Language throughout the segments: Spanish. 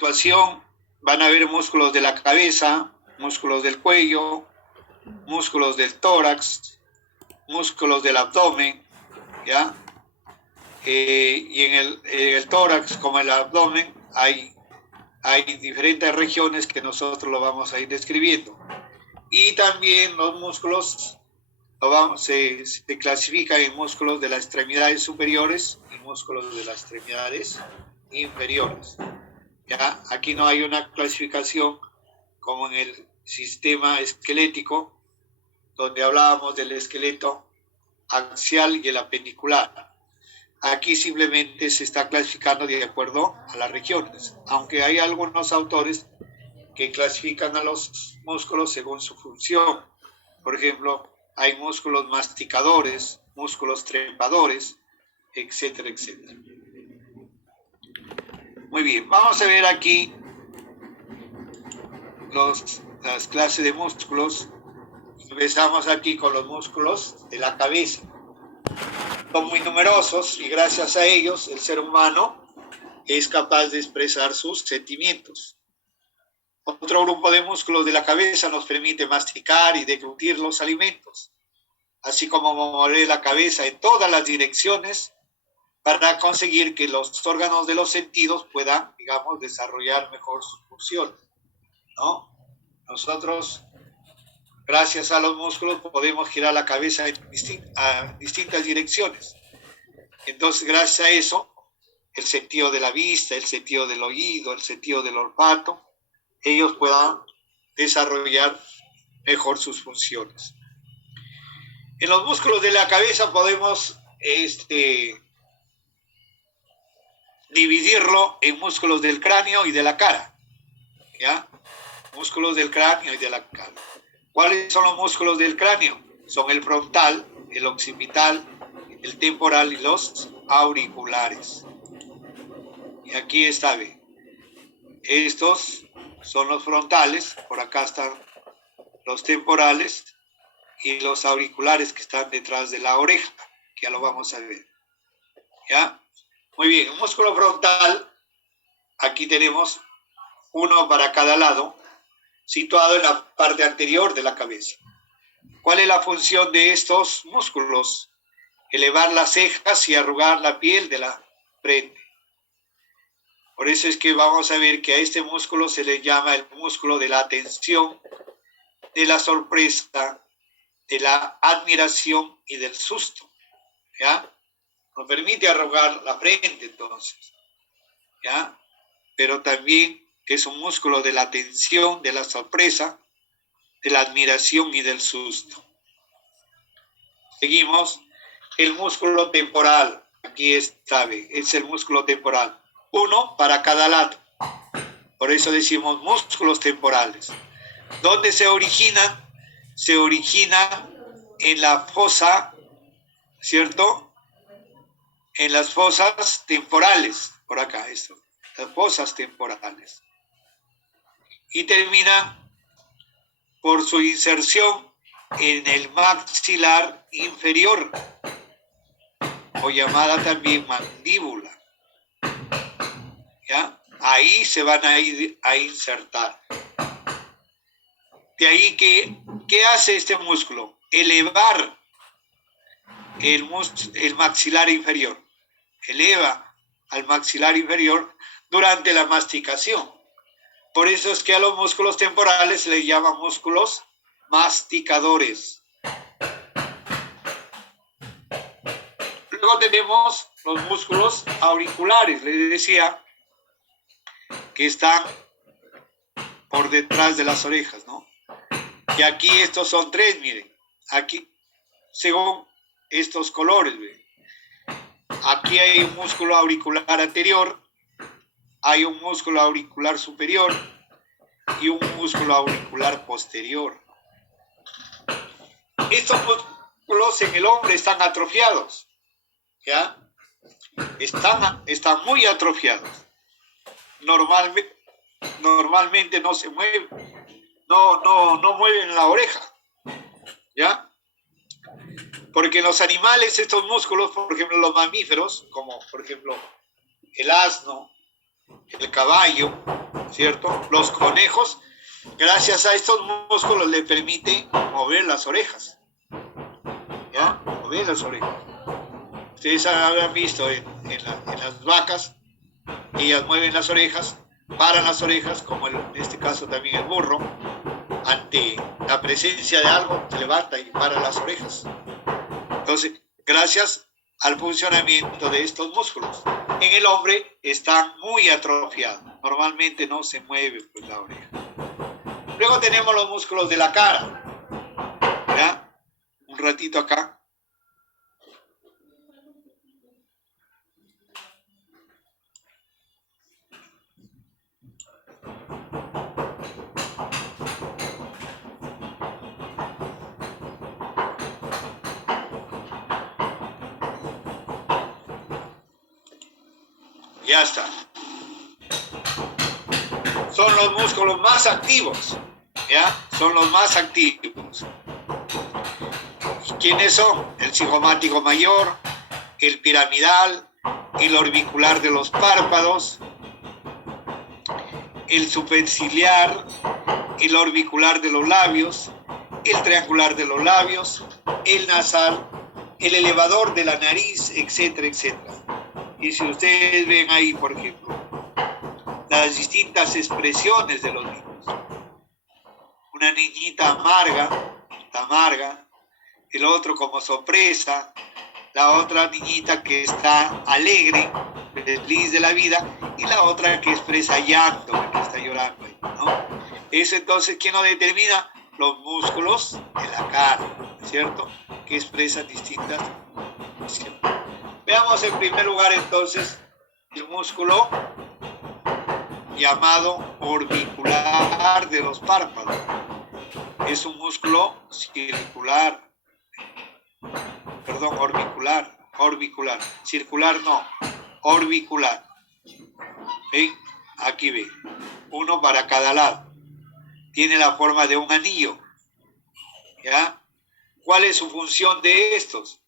situación van a haber músculos de la cabeza, músculos del cuello, músculos del tórax, músculos del abdomen, ¿ya? Y en el tórax como en el abdomen hay diferentes regiones que nosotros lo vamos a ir describiendo. Y también los músculos se clasifican en músculos de las extremidades superiores y músculos de las extremidades inferiores. ¿Ya? Aquí no hay una clasificación como en el sistema esquelético, donde hablábamos del esqueleto axial y el apendicular. Aquí simplemente se está clasificando de acuerdo a las regiones, aunque hay algunos autores que clasifican a los músculos según su función. Por ejemplo, hay músculos masticadores, músculos trepadores, etcétera, etcétera. Muy bien, vamos a ver aquí las clases de músculos. Empezamos aquí con los músculos de la cabeza. Son muy numerosos y gracias a ellos el ser humano es capaz de expresar sus sentimientos. Otro grupo de músculos de la cabeza nos permite masticar y deglutir los alimentos, así como mover la cabeza en todas las direcciones para conseguir que los órganos de los sentidos puedan, digamos, desarrollar mejor sus funciones, ¿no? Nosotros, gracias a los músculos, podemos girar la cabeza a distintas direcciones. Entonces, gracias a eso, el sentido de la vista, el sentido del oído, el sentido del olfato, ellos puedan desarrollar mejor sus funciones. En los músculos de la cabeza podemos dividirlo en músculos del cráneo y de la cara, ¿ya? Músculos del cráneo y de la cara. ¿Cuáles son los músculos del cráneo? Son el frontal, el occipital, el temporal y los auriculares. Y aquí está, ¿ve? Estos son los frontales, por acá están los temporales y los auriculares que están detrás de la oreja, que ya lo vamos a ver. ¿Ya? Muy bien, un músculo frontal, aquí tenemos uno para cada lado, situado en la parte anterior de la cabeza. ¿Cuál es la función de estos músculos? Elevar las cejas y arrugar la piel de la frente. Por eso es que vamos a ver que a este músculo se le llama el músculo de la atención, de la sorpresa, de la admiración y del susto. ¿Ya? Nos permite arrugar la frente entonces. ¿Ya? Pero también es un músculo de la atención, de la sorpresa, de la admiración y del susto. Seguimos. El músculo temporal. Aquí está, es el músculo temporal. Uno para cada lado. Por eso decimos músculos temporales. ¿Dónde se originan? Se originan en la fosa, ¿cierto? En las fosas temporales. Por acá, esto. Las fosas temporales. Y terminan por su inserción en el maxilar inferior, o llamada también mandíbula. ¿Ya? Ahí se van a ir a insertar. De ahí que, ¿qué hace este músculo? Elevar el maxilar inferior. Eleva al maxilar inferior durante la masticación. Por eso es que a los músculos temporales se les llama músculos masticadores. Luego tenemos los músculos auriculares. Les decía que están por detrás de las orejas, ¿no? Y aquí estos son tres, miren. Aquí, según estos colores, ¿ve? Aquí hay un músculo auricular anterior, hay un músculo auricular superior y un músculo auricular posterior. Estos músculos en el hombre están atrofiados, ¿ya? Están muy atrofiados. Normalmente no se mueven, no mueven la oreja, ¿ya? Porque en los animales estos músculos, por ejemplo los mamíferos, como por ejemplo el asno, el caballo, ¿cierto? Los conejos, gracias a estos músculos, le permite mover las orejas, ¿ya? Mover las orejas. Ustedes habrán visto en las vacas, ellas mueven las orejas, paran las orejas, como en este caso también el burro, ante la presencia de algo, se levanta y para las orejas. Entonces, gracias al funcionamiento de estos músculos. En el hombre están muy atrofiados. Normalmente no se mueve pues, la oreja. Luego tenemos los músculos de la cara. ¿Ya? Un ratito acá. Ya está. Son los músculos más activos. ¿Ya? Son los más activos. ¿Quiénes son? El cigomático mayor, el piramidal, el orbicular de los párpados, el superciliar, el orbicular de los labios, el triangular de los labios, el nasal, el elevador de la nariz, etcétera, etcétera. Y si ustedes ven ahí, por ejemplo, las distintas expresiones de los niños. Una niñita amarga, el otro como sorpresa, la otra niñita que está alegre, feliz de la vida, y la otra que expresa llanto, que está llorando, ¿no? Eso entonces, ¿quién lo determina? Los músculos de la cara, ¿cierto? Que expresan distintas emociones. Veamos en primer lugar entonces el músculo llamado orbicular de los párpados. Es un músculo orbicular, circular no, orbicular. ¿Ven? Aquí ven, uno para cada lado. Tiene la forma de un anillo, ¿ya? ¿Cuál es su función de estos?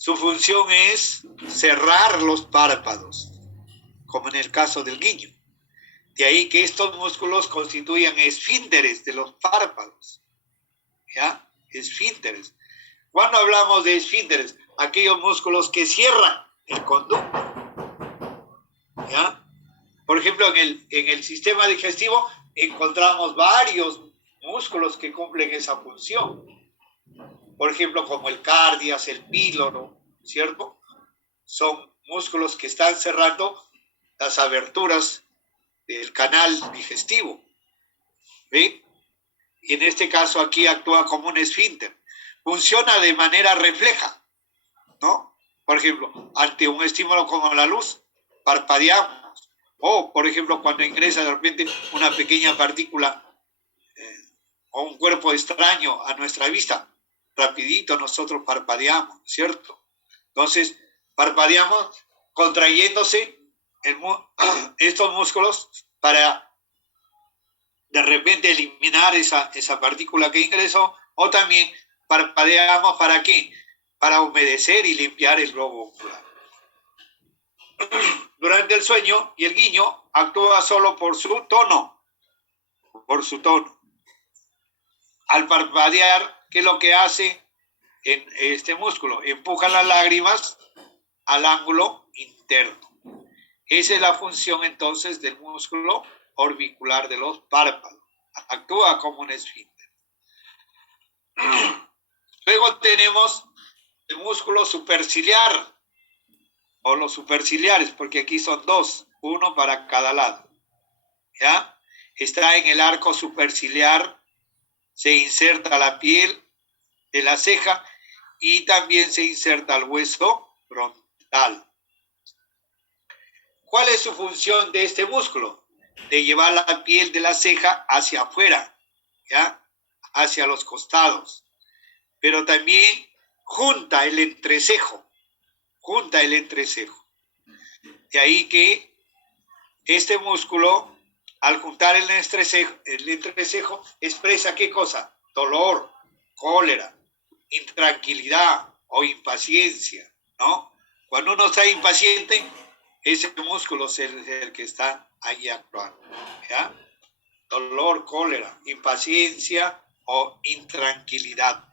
Su función es cerrar los párpados, como en el caso del niño. De ahí que estos músculos constituyan esfínteres de los párpados, ¿ya? Esfínteres. Cuando hablamos de esfínteres, aquellos músculos que cierran el conducto, ¿ya? Por ejemplo, en el sistema digestivo encontramos varios músculos que cumplen esa función. Por ejemplo, como el cardias, el píloro, ¿cierto? Son músculos que están cerrando las aberturas del canal digestivo. ¿Ven? Y en este caso aquí actúa como un esfínter. Funciona de manera refleja, ¿no? Por ejemplo, ante un estímulo como la luz, parpadeamos. O, por ejemplo, cuando ingresa de repente una pequeña partícula o un cuerpo extraño a nuestra vista, rapidito nosotros parpadeamos, ¿cierto? Entonces, parpadeamos contrayéndose estos músculos para de repente eliminar esa partícula que ingresó, o también parpadeamos ¿para qué? Para humedecer y limpiar el globo ocular. Durante el sueño y el guiño actúa solo por su tono, Al parpadear, ¿qué es lo que hace en este músculo? Empuja las lágrimas al ángulo interno. Esa es la función entonces del músculo orbicular de los párpados. Actúa como un esfínter. Luego tenemos el músculo superciliar, o los superciliares, porque aquí son dos, uno para cada lado. ¿Ya? Está en el arco superciliar, se inserta la piel de la ceja y también se inserta el hueso frontal. ¿Cuál es su función de este músculo? De llevar la piel de la ceja hacia afuera, ¿ya? Hacia los costados. Pero también junta el entrecejo. De ahí que este músculo, al juntar el entrecejo, expresa ¿qué cosa? Dolor, cólera, intranquilidad o impaciencia, ¿no? Cuando uno está impaciente, ese músculo es el que está ahí actuando, ¿ya? Dolor, cólera, impaciencia o intranquilidad.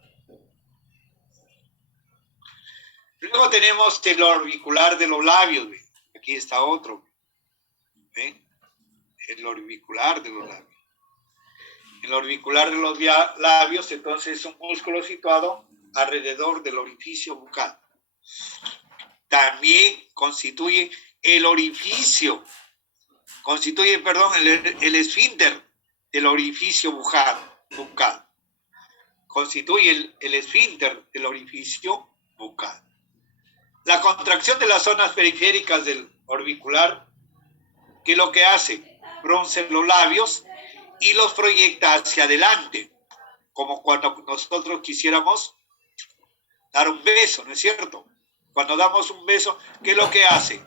Luego tenemos el orbicular de los labios, ¿ve? Aquí está otro, ¿ve? El orbicular de los labios. El orbicular de los labios, entonces, es un músculo situado alrededor del orificio bucal. También constituye el esfínter del orificio bucal. Constituye el esfínter del orificio bucal. La contracción de las zonas periféricas del orbicular, que lo que hace, frunce los labios y los proyecta hacia adelante, como cuando nosotros quisiéramos dar un beso, ¿no es cierto? Cuando damos un beso, ¿qué es lo que hace?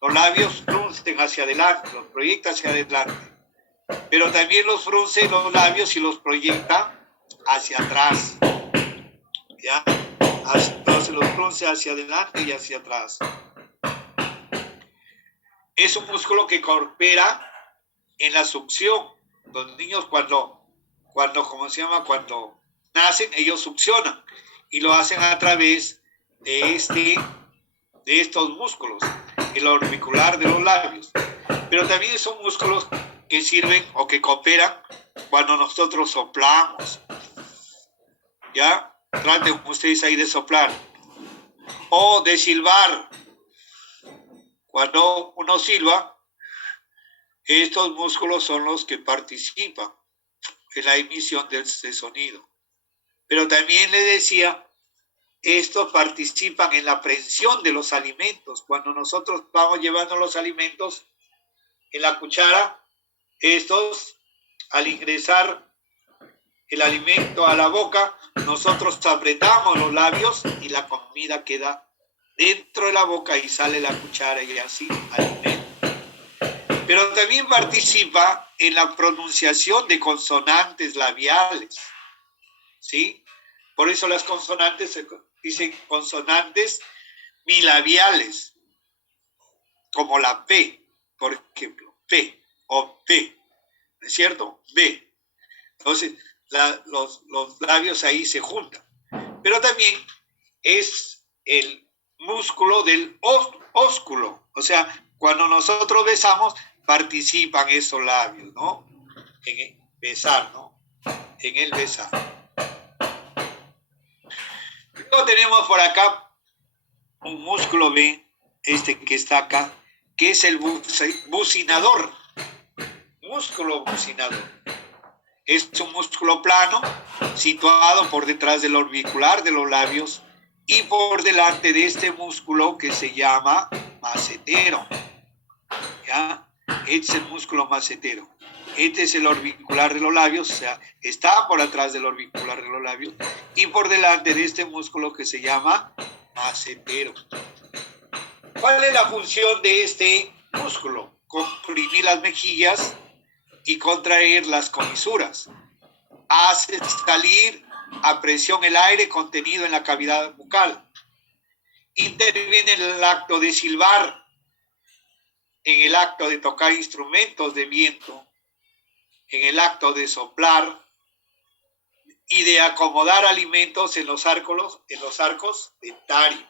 Los labios fruncen hacia adelante, los proyecta hacia adelante, pero también los frunce los labios y los proyecta hacia atrás, ¿ya? Entonces los frunce hacia adelante y hacia atrás. Es un músculo que coopera en la succión. Los niños cuando nacen, ellos succionan y lo hacen a través de estos músculos, el orbicular de los labios. Pero también son músculos que sirven o que cooperan cuando nosotros soplamos. ¿Ya? Traten ustedes ahí de soplar. O de silbar. Cuando uno silba, estos músculos son los que participan en la emisión de este sonido. Pero también le decía, estos participan en la prensión de los alimentos. Cuando nosotros vamos llevando los alimentos en la cuchara, estos, al ingresar el alimento a la boca, nosotros apretamos los labios y la comida queda dentro de la boca y sale la cuchara y así alimenta. Pero también participa en la pronunciación de consonantes labiales, ¿sí? Por eso las consonantes se dicen consonantes bilabiales, como la P, por ejemplo, P o P, ¿no es cierto? B. Entonces, los labios ahí se juntan. Pero también es el músculo del ósculo, o sea, cuando nosotros besamos, participan esos labios, ¿no? En el besar, ¿no? En el besar. Luego tenemos por acá un músculo B, que está acá, que es el bucinador. Músculo bucinador. Es un músculo plano situado por detrás del orbicular de los labios y por delante de este músculo que se llama macetero. ¿Ya? Este es el músculo macetero. Este es el orbicular de los labios, o sea, está por atrás del orbicular de los labios y por delante de este músculo que se llama macetero. ¿Cuál es la función de este músculo? Comprimir las mejillas y contraer las comisuras. Hace salir a presión el aire contenido en la cavidad bucal. Interviene en el acto de silbar, en el acto de tocar instrumentos de viento, en el acto de soplar y de acomodar alimentos en los arcos dentarios.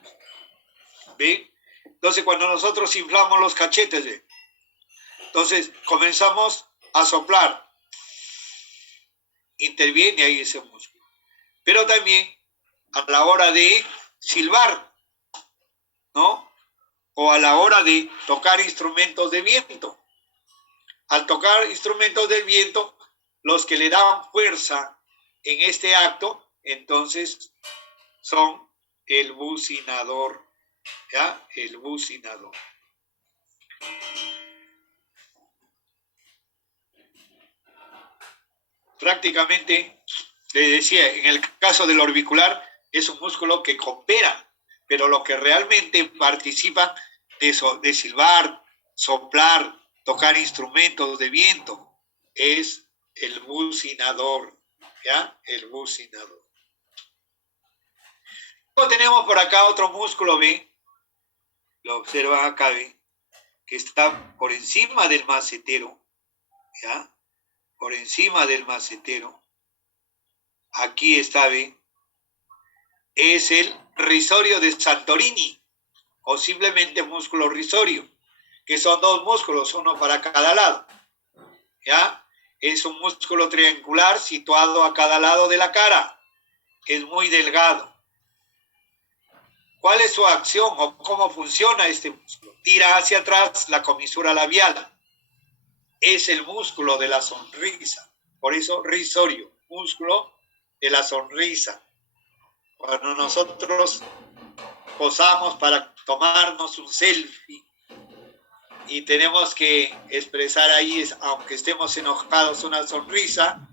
¿Ven? Entonces, cuando nosotros inflamos los cachetes, ¿ven? Entonces comenzamos a soplar. Interviene ahí ese músculo. Pero también a la hora de silbar, ¿no? O a la hora de tocar instrumentos de viento. Al tocar instrumentos del viento, los que le dan fuerza en este acto, entonces son el bucinador, ¿ya? El bucinador. Prácticamente, le decía, en el caso del orbicular, es un músculo que coopera, pero lo que realmente participa de silbar, soplar, tocar instrumentos de viento, es el bucinador, ¿ya? El bucinador. Luego tenemos por acá otro músculo, ¿ve? Lo observan acá, ¿ve? que está por encima del macetero, ¿ya? Por encima del macetero. Aquí está, ¿ve? Es el risorio de Santorini, o simplemente músculo risorio, que son dos músculos, uno para cada lado, ¿ya? Es un músculo triangular situado a cada lado de la cara, es muy delgado. ¿Cuál es su acción o cómo funciona este músculo? Tira hacia atrás la comisura labial. Es el músculo de la sonrisa. Por eso risorio, músculo de la sonrisa. Cuando nosotros posamos para tomarnos un selfie y tenemos que expresar ahí, aunque estemos enojados, una sonrisa,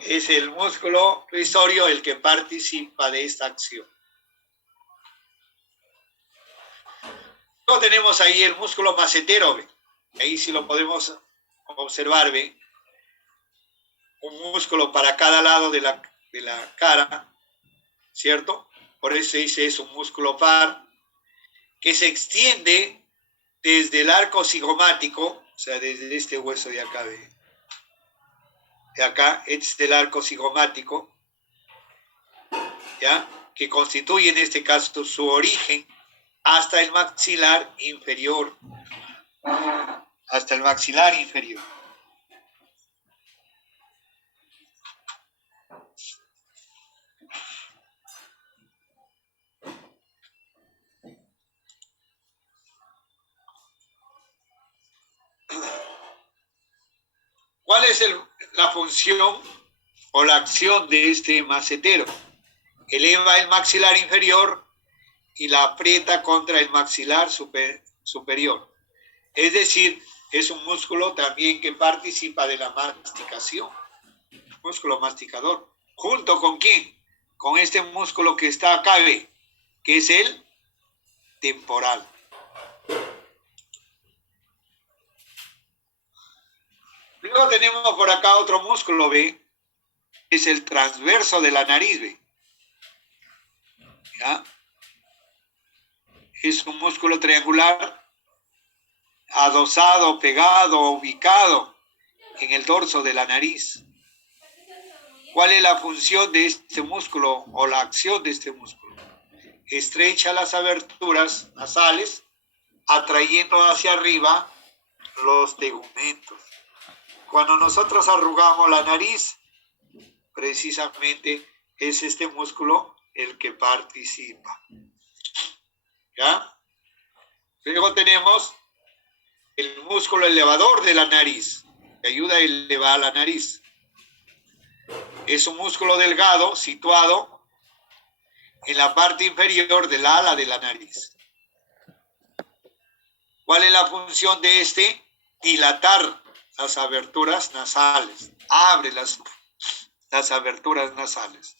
es el músculo risorio el que participa de esta acción. Luego tenemos ahí el músculo macetero, ¿ve? Ahí sí lo podemos observar, ¿ve? Un músculo para cada lado de la cara, ¿cierto? Por eso se dice es un músculo par, que se extiende desde el arco cigomático, o sea, desde este hueso de acá, ¿ve? De acá, este es el arco cigomático, ¿ya? Que constituye en este caso su origen hasta el maxilar inferior. Hasta el maxilar inferior. ¿Cuál es la función o la acción de este macetero? Eleva el maxilar inferior y la aprieta contra el maxilar superior. Es decir, es un músculo también que participa de la masticación, músculo masticador. ¿Junto con quién? Con este músculo que está acá, ¿ve? Que es el temporal. Luego tenemos por acá otro músculo, ¿ve? Es el transverso de la nariz, ¿ve? ¿Ya? Es un músculo triangular adosado, pegado, ubicado en el dorso de la nariz. ¿Cuál es la función de este músculo o la acción de este músculo? Estrecha las aberturas nasales, atrayendo hacia arriba los tegumentos. Cuando nosotros arrugamos la nariz, precisamente es este músculo el que participa. ¿Ya? Luego tenemos el músculo elevador de la nariz, que ayuda a elevar la nariz. Es un músculo delgado situado en la parte inferior del ala de la nariz. ¿Cuál es la función de este? Dilatar las aberturas nasales. Abre las aberturas nasales.